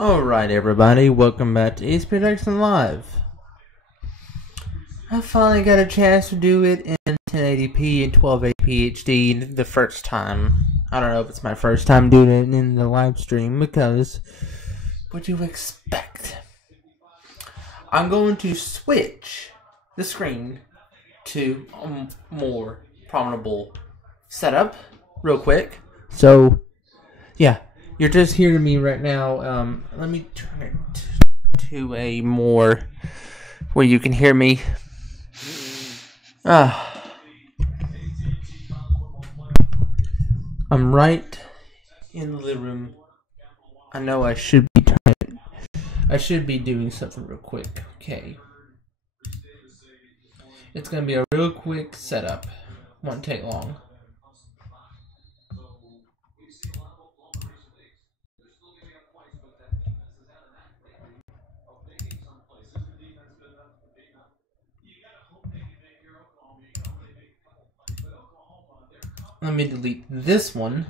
Alright everybody, welcome back to ASP PRODUCTION Live. I finally got a chance to do it in 1080p and 1280p HD the first time. I don't know if it's my first time doing it in the live stream because what do you expect? I'm going to switch the screen to a more prominent setup real quick. So, yeah. You're just hearing me right now. Let me turn it to a more where you can hear me. I'm right in the living room. I know I should be doing something real quick. Okay. It's gonna be a real quick setup. Won't take long. Let me delete this one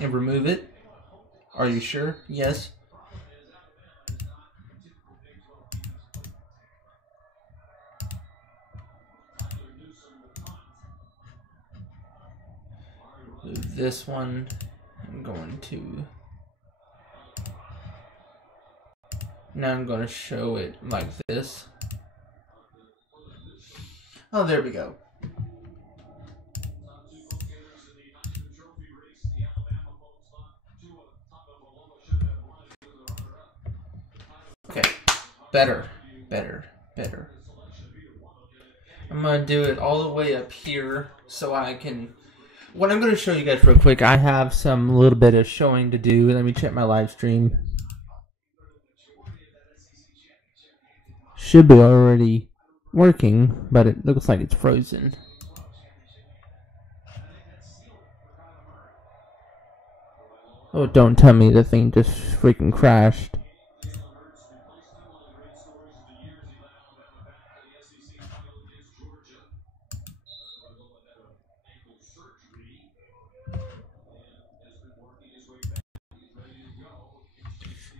and remove it. Are you sure? Yes. Remove this one. I'm going to. Now I'm going to show it like this. Oh, there we go. Okay, better. I'm going to do it all the way up here so I can... What I'm going to show you guys real quick, I have some little bit of showing to do. Let me check my live stream. Should be already working, but it looks like it's frozen. Oh, don't tell me the thing just freaking crashed.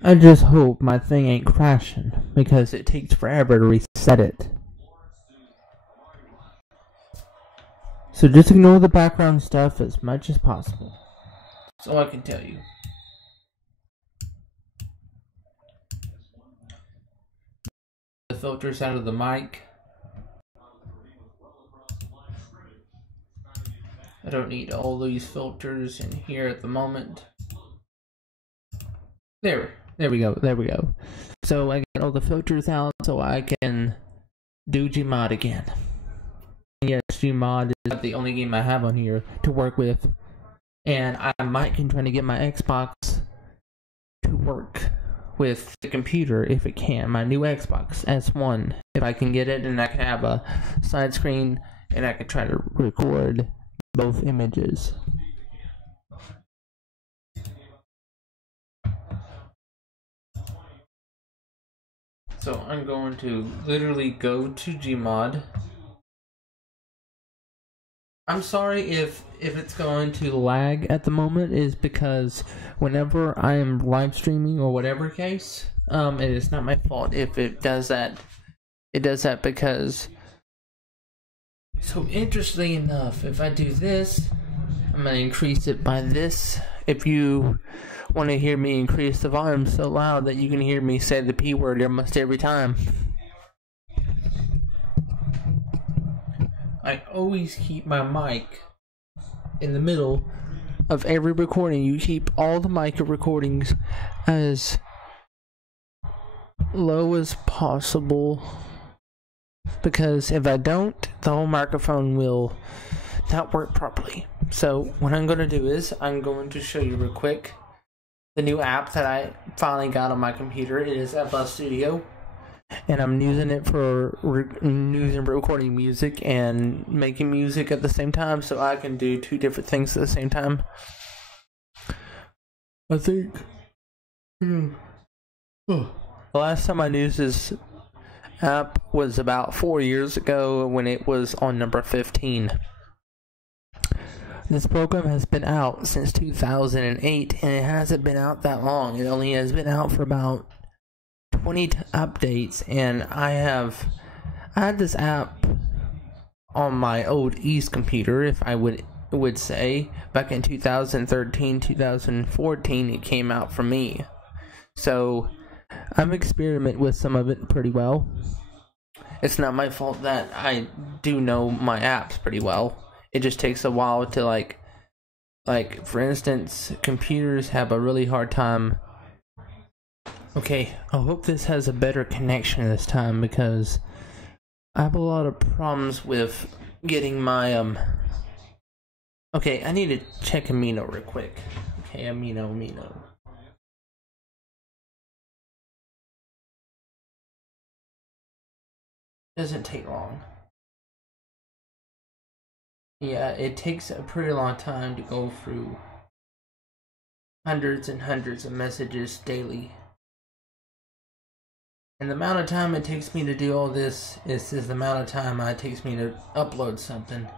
I just hope my thing ain't crashing, because it takes forever to reset it. So just ignore the background stuff as much as possible. That's all I can tell you. The filters out of the mic. I don't need all these filters in here at the moment. There we go. So I get all the filters out so I can do gmod again. Yes, gmod is the only game I have on here to work with. And I might can try to get my Xbox to work with the computer if it can. My new Xbox S1. If I can get it, and I can have a side screen and I can try to record both images. So I'm going to literally go to gmod. I'm sorry if it's going to lag at the moment, is because whenever I am live streaming or whatever case, it is not my fault if it does that. It does that because, so interestingly enough, if I do this, I'm going to increase it by this. If you want to hear me increase the volume so loud that you can hear me say the P word almost every time. I always keep my mic in the middle of every recording. You keep all the mic recordings as low as possible, because if I don't, the whole microphone will not work properly. So what I'm going to do is I'm going to show you real quick the new app that I finally got on my computer. It is FL Studio, and I'm using it for recording music and making music at the same time, so I can do two different things at the same time. I think the last time I used this app was about 4 years ago when it was on number 15. This program has been out since 2008, and it hasn't been out that long. It only has been out for about 20 updates, and I had this app on my old East computer, if I would say, back in 2013, 2014, it came out for me. So I've experimented with some of it pretty well. It's not my fault that I do know my apps pretty well. It just takes a while to like for instance, computers have a really hard time. Okay, I hope this has a better connection this time, because I have a lot of problems with getting my okay, I need to check Amino real quick. Okay, Amino. Doesn't take long. Yeah, it takes a pretty long time to go through hundreds and hundreds of messages daily. And the amount of time it takes me to do all this is the amount of time it takes me to upload something.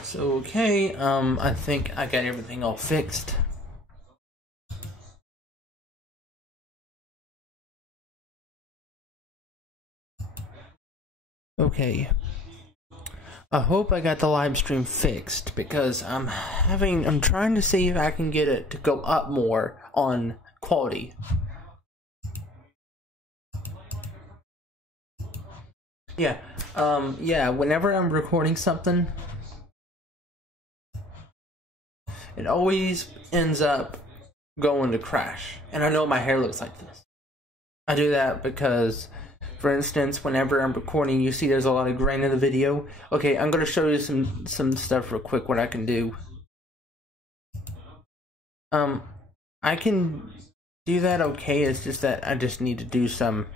So, okay, I think I got everything all fixed. Okay. I hope I got the live stream fixed, because I'm trying to see if I can get it to go up more on quality. Yeah, whenever I'm recording something, it always ends up going to crash. And I know my hair looks like this. I do that because, for instance, whenever I'm recording, you see there's a lot of grain in the video. Okay, I'm going to show you some stuff real quick, what I can do. I can do that okay, it's just that I just need to do some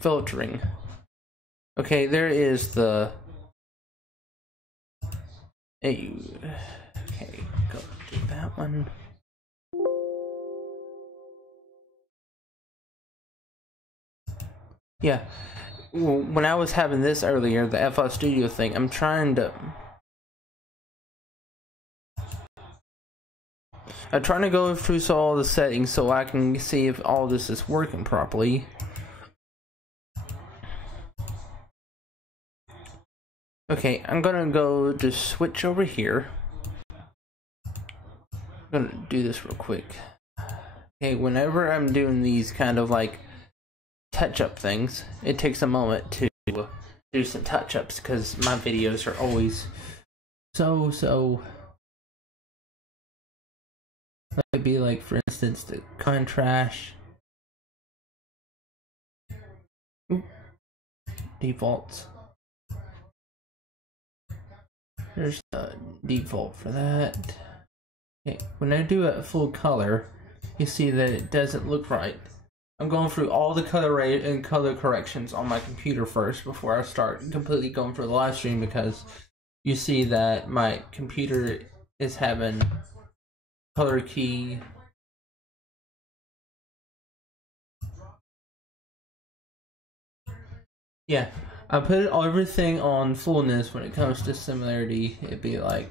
filtering. Okay, there is the... Okay, go do that one. Yeah, when I was having this earlier, the FL Studio thing, I'm trying to go through all the settings so I can see if all this is working properly. Okay, I'm gonna go to switch over here. I'm gonna do this real quick. Okay, whenever I'm doing these kind of like touch-up things, it takes a moment to do some touch-ups, because my videos are always so might be like, for instance, the contrast. Defaults. There's a default for that. Okay, when I do a full color, you see that it doesn't look right. I'm going through all the color rate and color corrections on my computer first before I start completely going for the live stream, because you see that my computer is having color key. Yeah, I put everything on fullness when it comes to similarity. It'd be like,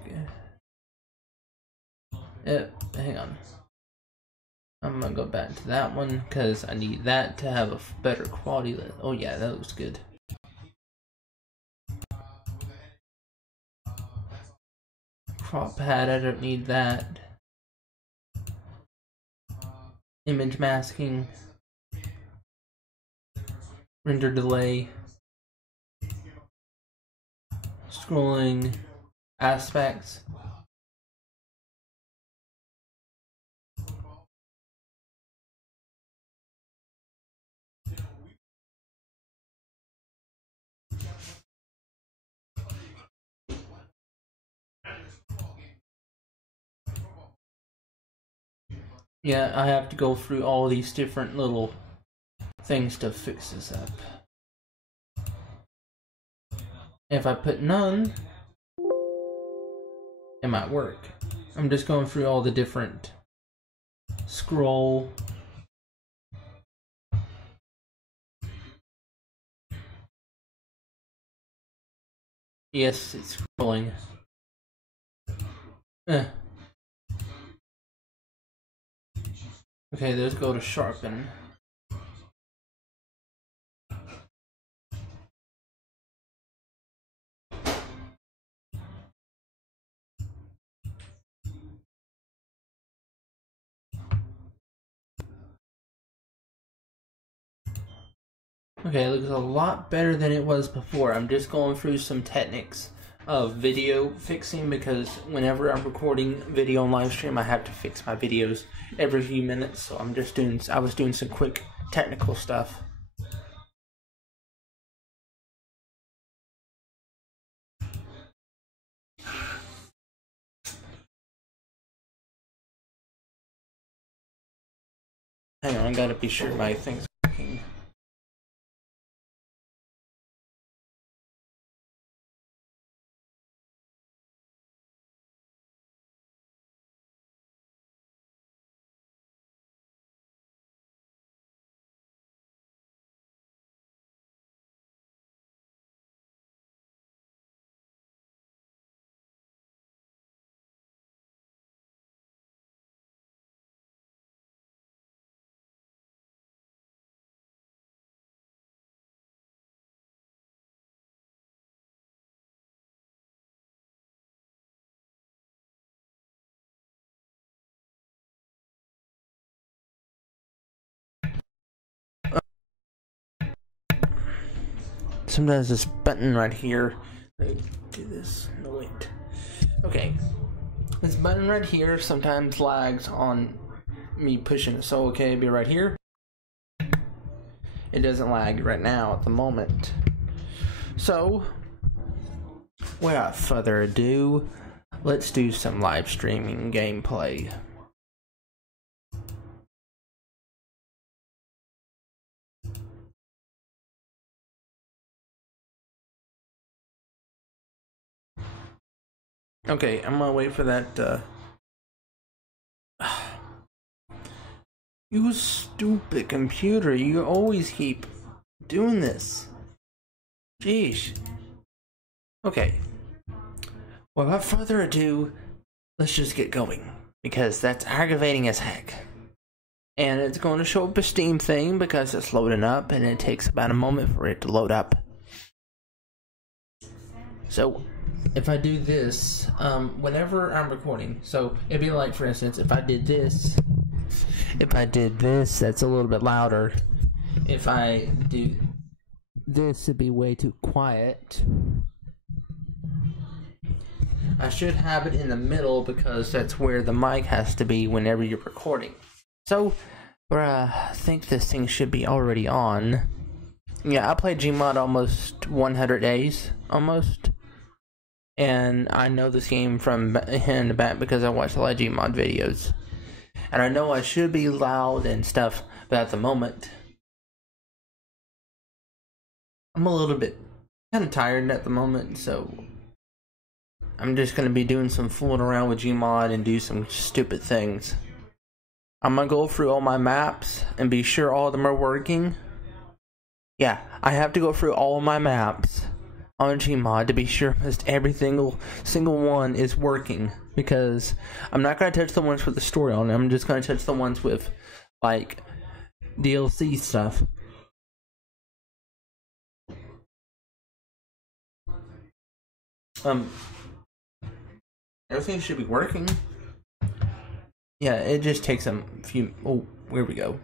hang on. I'm gonna go back to that one because I need that to have a better quality. Oh yeah, that looks good. Crop pad, I don't need that. Image masking. Render delay. Scrolling aspects. Yeah, I have to go through all these different little things to fix this up. If I put none, it might work. I'm just going through all the different scroll. Yes, it's scrolling. Okay, let's go to sharpen. Okay, it looks a lot better than it was before. I'm just going through some techniques of video fixing because whenever I'm recording video on live stream, I have to fix my videos every few minutes. So I was doing some quick technical stuff. Hang on, I gotta be sure my thing's working. Sometimes this button right here. Let me do this. No, wait. Okay. This button right here sometimes lags on me pushing it. So, okay, be right here. It doesn't lag right now at the moment. So, without further ado, let's do some live streaming gameplay. Okay, I'm gonna wait for that, You stupid computer, you always keep doing this. Jeez. Okay. Well, without further ado, let's just get going. Because that's aggravating as heck. And it's going to show up a Steam thing because it's loading up and it takes about a moment for it to load up. So, if I do this, whenever I'm recording, so it'd be like, for instance, if I did this, that's a little bit louder. If I do this, it'd be way too quiet. I should have it in the middle because that's where the mic has to be whenever you're recording. So, I think this thing should be already on. Yeah, I played gmod almost 100 days, almost. And I know this game from in the back because I watched a lot of gmod videos. And I know I should be loud and stuff, but at the moment, I'm a little bit kind of tired at the moment, so I'm just going to be doing some fooling around with gmod and do some stupid things. I'm going to go through all my maps and be sure all of them are working. Yeah, I have to go through all of my maps on gmod to be sure every single one is working, because I'm not going to touch the ones with the story on them. I'm just going to touch the ones with, like, DLC stuff. Everything should be working. Yeah, it just takes a few... Oh, here we go.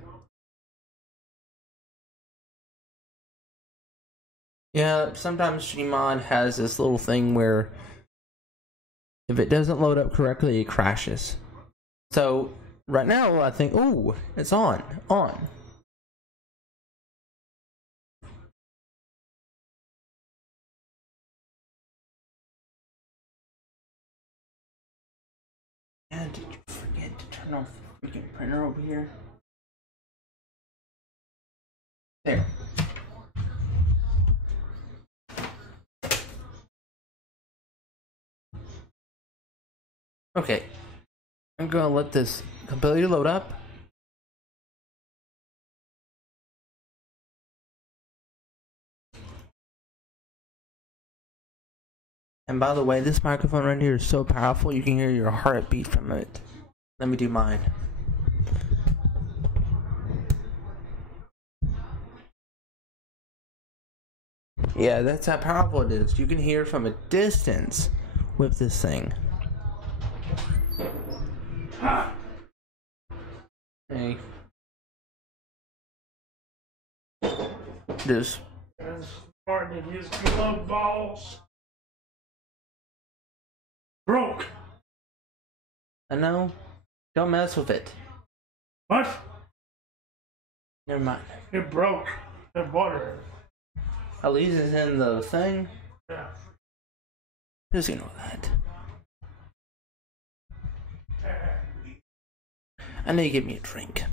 Yeah, sometimes gmod has this little thing where if it doesn't load up correctly, it crashes. So, right now, I think, ooh, it's on. Yeah, did you forget to turn off the freaking printer over here? Okay, I'm gonna let this completely load up. And by the way, this microphone right here is so powerful you can hear your heartbeat from it. Let me do mine. Yeah, that's how powerful it is. You can hear from a distance with this thing. Hey. Just Farting in his glove balls. Broke. I know. Don't mess with it. What? Never mind. It broke. It water. At least it's in the thing. Yeah. Just ignore that. I know you give me a drink.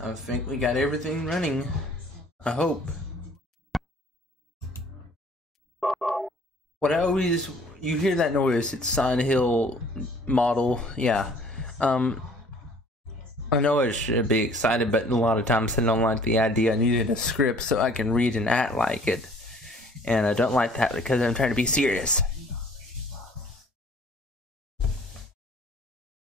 I think we got everything running. I hope. What I always, you hear that noise, it's Silent Hill model, yeah. I know I should be excited, but a lot of times I don't like the idea. I needed a script so I can read and act like it. And I don't like that because I'm trying to be serious.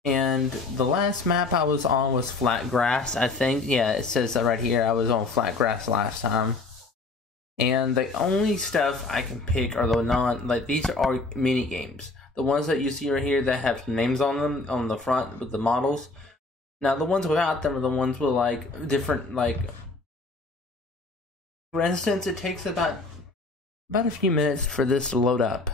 And the last map I was on was flat grass, I think. Yeah, it says that right here. I was on flat grass last time. And the only stuff I can pick are the these are mini games. The ones that you see right here that have names on them on the front with the models. Now the ones without them are the ones with like different, like, for instance, it takes about a few minutes for this to load up.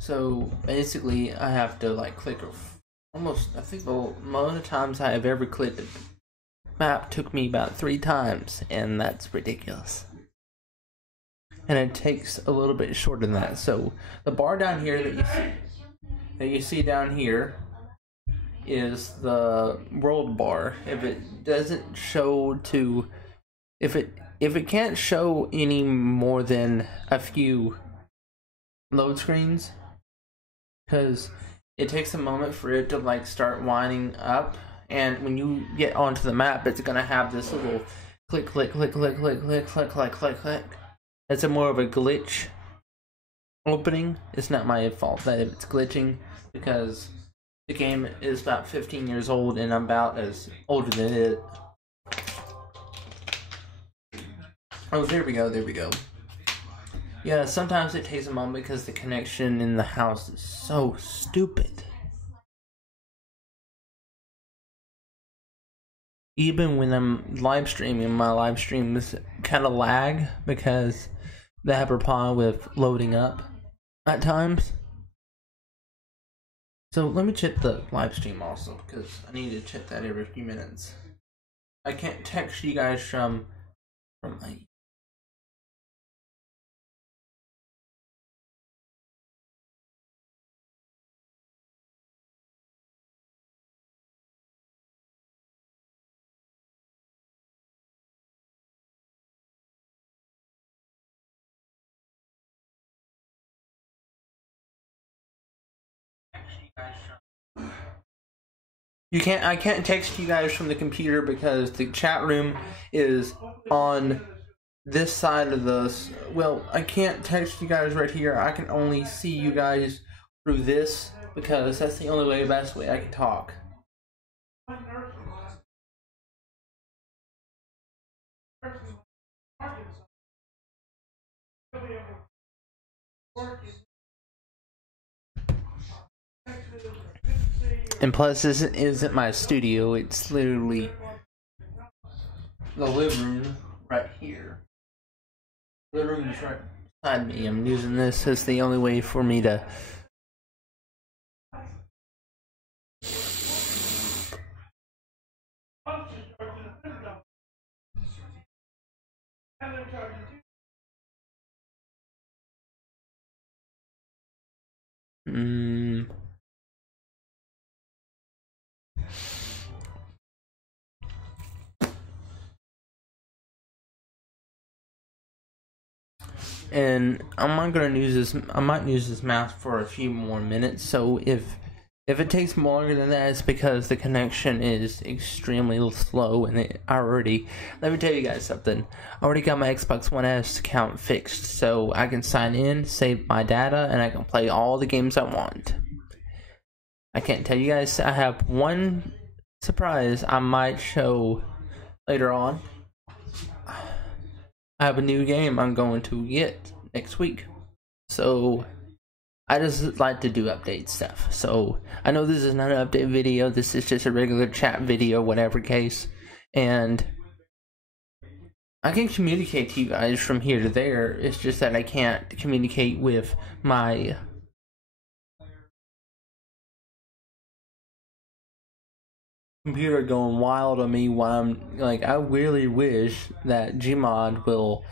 So basically, I have to like click almost. I think the amount of times I have ever clicked the map took me about 3 times, and that's ridiculous. And it takes a little bit shorter than that. So the bar down here that you see down here is the world bar. If it doesn't show to, if it can't show any more than a few load screens, because it takes a moment for it to like start winding up, and when you get onto the map, it's gonna have this little click, click, click, click, click, click, click, click, click, click. It's a more of a glitch opening. It's not my fault that it's glitching because the game is about 15 years old and I'm about as older than it. Oh, there we go, there we go. Yeah, sometimes it takes a moment because the connection in the house is so stupid. Even when I'm live streaming, my live streams kind of lag because they have a problem with loading up at times. So let me check the live stream also, because I need to check that every few minutes. I can't text you guys from my... I can't text you guys from the computer because the chat room is on this side of the... Well, I can't text you guys right here. I can only see you guys through this because that's the only best way I can talk. And plus, this isn't my studio. It's literally the living room right here. The living room is right beside me. I'm using this as the only way for me to. And I'm not gonna use this. I might use this mouse for a few more minutes. So if it takes longer than that, it's because the connection is extremely slow. And let me tell you guys something. I already got my Xbox One S account fixed, so I can sign in, save my data, and I can play all the games I want. I can't tell you guys. I have one surprise I might show later on. I have a new game I'm going to get next week. So, I just like to do update stuff. So, I know this is not an update video. This is just a regular chat video, whatever case. And I can communicate to you guys from here to there. It's just that I can't communicate with my computer going wild on me while I'm like, I really wish that gmod will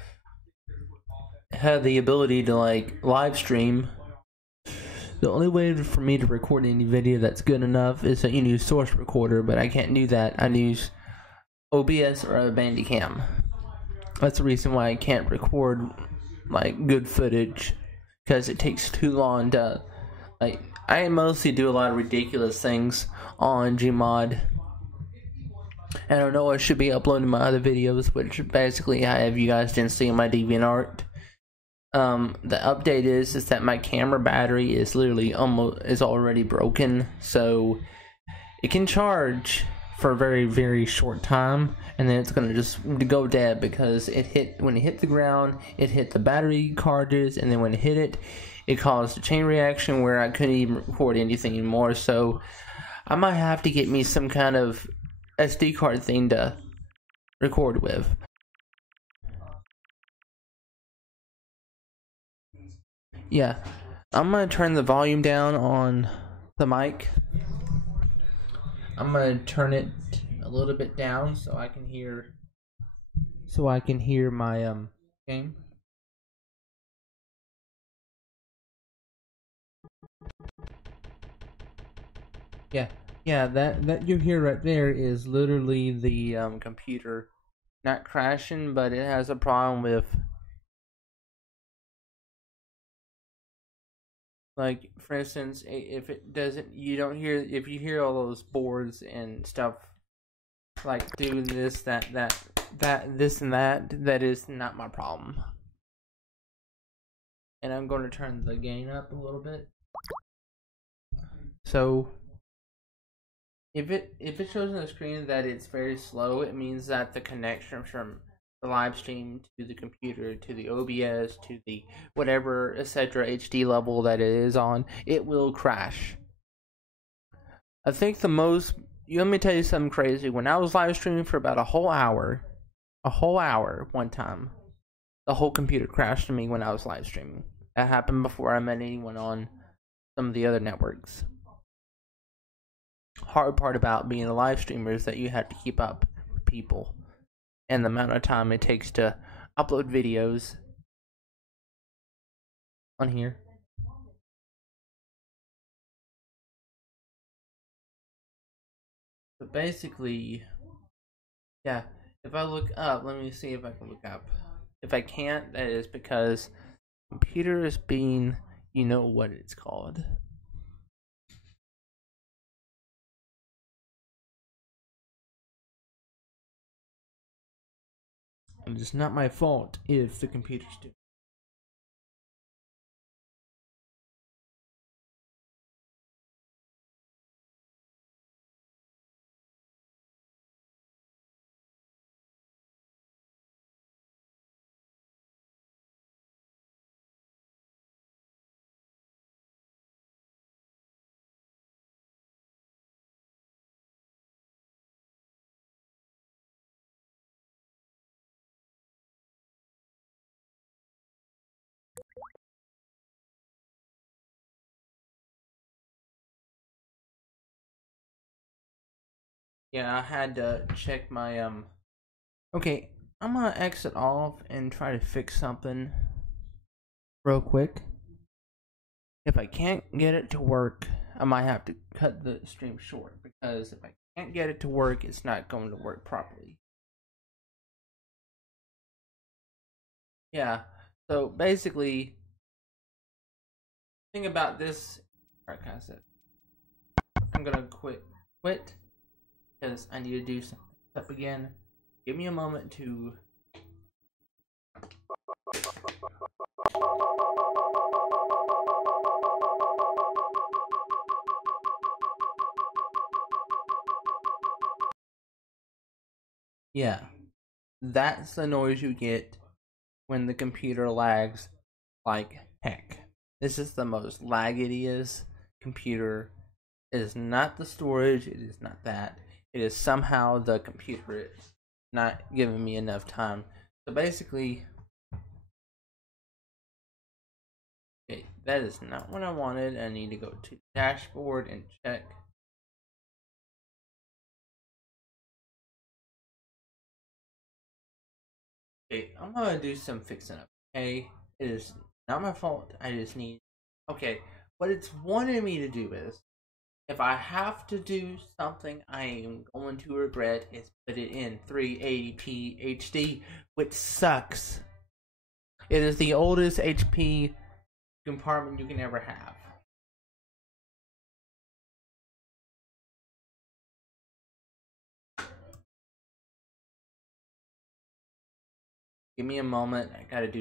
have the ability to like live stream. The only way for me to record any video that's good enough is that you use source recorder, but I can't do that. I use OBS or a Bandicam. That's the reason why I can't record like good footage, because it takes too long to like. I mostly do a lot of ridiculous things on gmod. And I know I should be uploading my other videos, which basically I have you guys didn't see in my DeviantArt. The update is that my camera battery is literally already broken, so it can charge for a very, very short time, and then it's gonna just go dead because when it hit the ground, it hit the battery cartridges, and then when it hit it, it caused a chain reaction where I couldn't even record anything anymore. So I might have to get me some kind of SD card thing to record with. Yeah, I'm gonna turn the volume down on the mic. I'm gonna turn it a little bit down so I can hear my game. Yeah, that you hear right there is literally the computer not crashing, but it has a problem with, like, for instance, if it doesn't, if you hear all those boards and stuff like doing this, this and that is not my problem. And I'm going to turn the gain up a little bit. So if it shows on the screen that it's very slow, it means that the connection from the live stream to the computer to the OBS to the whatever etc. HD level that it is on, it will crash. I think let me tell you something crazy. When I was live streaming for about a whole hour one time, the whole computer crashed on me when I was live streaming. That happened before I met anyone on some of the other networks. Hard part about being a live streamer is that you have to keep up with people and the amount of time it takes to upload videos on here. But basically, yeah, if I look up, let me see if I can look up. If I can't, that is because computer is being, you know what it's called. And it's not my fault if the computer's doing Yeah, I had to check my Okay, I'm gonna exit off and try to fix something real quick. If I can't get it to work, I might have to cut the stream short because if I can't get it to work, it's not going to work properly. Yeah, so basically, think about this. Alright, guys, I'm gonna quit because I need to do something up again. Give me a moment to. Yeah, that's the noise you get when the computer lags like heck. This is the most laggediest computer. It is not the storage, it is not that. It is somehow the computer is not giving me enough time. So basically, okay, that is not what I wanted. I need to go to dashboard and check. Okay, I'm gonna do some fixing up. Okay, it is not my fault. I just need. Okay, what it's wanted me to do is, if I have to do something I am going to regret, is put it in 380p HD, which sucks. It is the oldest HP compartment you can ever have. Give me a moment. I gotta do